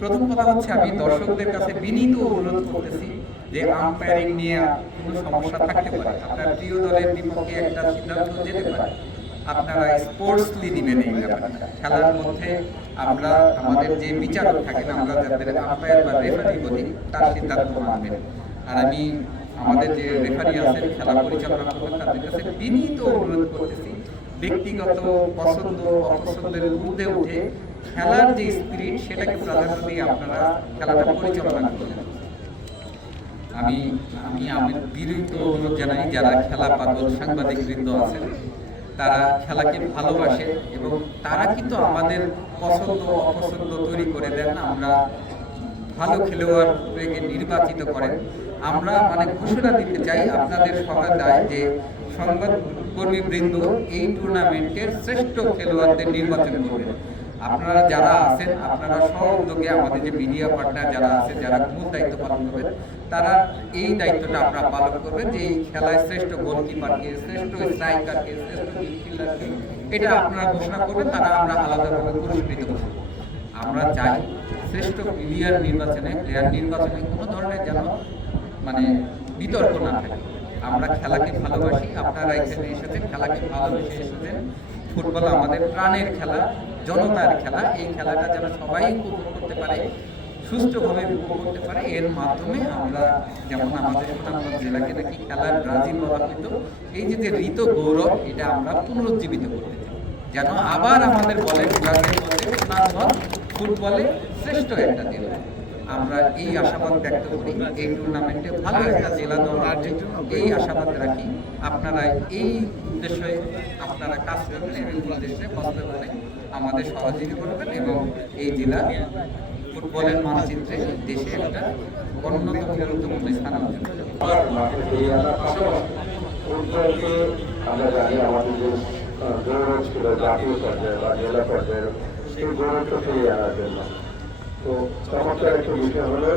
প্রথম কথা হচ্ছে আমি দর্শকদের কাছে বিনীত অনুরোধ করতেছি যে আম্পায়ারিং নিয়ে কোনো সমস্যা থাকতে পারে। আপনার প্রিয় দলের বিপক্ষে একটা সিদ্ধান্ত যেতে পারে। আপনারা স্পোর্টসলি দিবেন এই খেলার মধ্যে আমরা, আমাদের যে বিচারক থাকেন, আমরা যাদের আম্পায়ার বা রেফারি বলি, তার সিদ্ধান্ত মানবেন। আর আমি, আমাদের যে রেফারি আছেন, খেলা পরিচালনা করবেন তাদের কাছে বিনীত অনুরোধ করতেছি ব্যক্তিগত, পছন্দ, অপছন্দের ঊর্ধ্বে উঠে খেলার যে স্পিরিট সেটাকে প্রাধান্য দিয়ে আপনারা খেলাটা পরিচালনা করবেন আমি আমি আমি বিরুদ্ধ অনুরোধ জানাই, যারা খেলা পাগল সাংবাদিক বৃন্দ আছেন, তারা খেলাকে ভালোবাসে এবং তারা কিন্তু আমাদের পছন্দ, অপছন্দ তৈরি করে দেন। আমরা ভালো খেলোয়াড়কে নির্বাচিত করেন। আমরা মানে ঘোষণা দিতে চাই আপনাদের সহায়তায় যে সংবাদ কর্মী বৃন্দ এই টুর্নামেন্টের শ্রেষ্ঠ খেলোয়াড়দের নির্বাচন করবেন। আপনারা যারা আছেন, আপনারা সহ উদ্যোগে আমাদের যে মিডিয়া পার্টনার যারা আছে, যারা মূল দায়িত্ব পালন করবেন, তারা এই দায়িত্বটা আপনারা পালন করবেন যে এই খেলায় শ্রেষ্ঠ গোলকিপারকে শ্রেষ্ঠ স্ট্রাইকারকে শ্রেষ্ঠ মিডফিল্ডারকে এটা আপনারা ঘোষণা করবেন, তারা আমরা আলাদাভাবে পুরস্কৃত করব। আমরা চাই শ্রেষ্ঠ প্লেয়ার নির্বাচনে প্লেয়ার নির্বাচনে কোনো ধরনের যেন মানে বিতর্ক না থাকে। আমরা খেলাকে ভালোবাসি, আপনারা এখানে এসেছেন, খেলাকে ভালোবেসে এসেছেন। ফুটবল আমাদের প্রাণের খেলা, জনতার খেলা। এই খেলাটা যেন সবাই উপভোগ করতে পারে সুস্থভাবে উপভোগ করতে পারে, এর মাধ্যমে আমরা যেমন আমাদের সুনামগঞ্জ জেলাকে নাকি খেলার ব্রাজিল বলা হতো, এই যে যে ঋত গৌরব, এটা আমরা পুনরুজ্জীবিত করতে চাই। যেন আবার আমাদের বলে বিভাগের মধ্যে সুনামগঞ্জ ফুটবলে শ্রেষ্ঠ একটা জেলা আমরা এই আশাবাদ ব্যক্ত করি, এই টুর্নামেন্টে ভালো একটা জেলা দল এই আশাবাদ রাখি। আপনারা এই উদ্দেশ্যে আপনারা কাজ করবেন এবং উদ্দেশ্যে বাস্তবায়নে আমাদের সহযোগী করবেন এবং এই জেলা ফুটবলের মানচিত্রে দেশে একটা অন্যতম গুরুত্বপূর্ণ স্থান আমাদের যে জাতীয় পর্যায়ে বা জেলা পর্যায়ে সেই গৌরবটা ফিরিয়ে আনার জন্য। তো চমৎকার একটা বিষয় হলো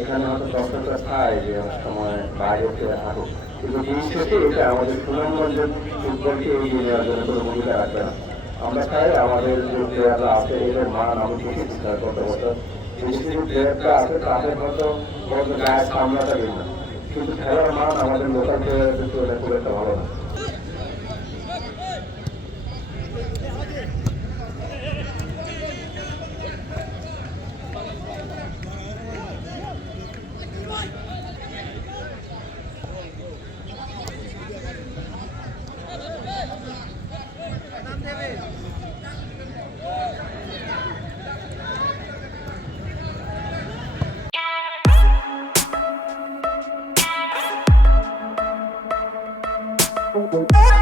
এখানে হয়তো দর্শকরা চায় যে অনেক সময় বাইরে আসুক কিন্তু দিন শেষে এটা আমাদের সুনামগঞ্জের ফুটবলকে এগিয়ে নেওয়ার জন্য কোনো ভূমিকা রাখবে না। আমরা চাই আমাদের যে প্লেয়াররা আছে, এদের মান আমি গত বছর। দেশে যে প্লেয়াররা আছে, তাদের হয়তো বড় গায়ে সামলাটা না। কিন্তু খেলার মান আমাদের লোকাল প্লেয়ারদের তুলনায় খুব একটা ভালো না। oh you.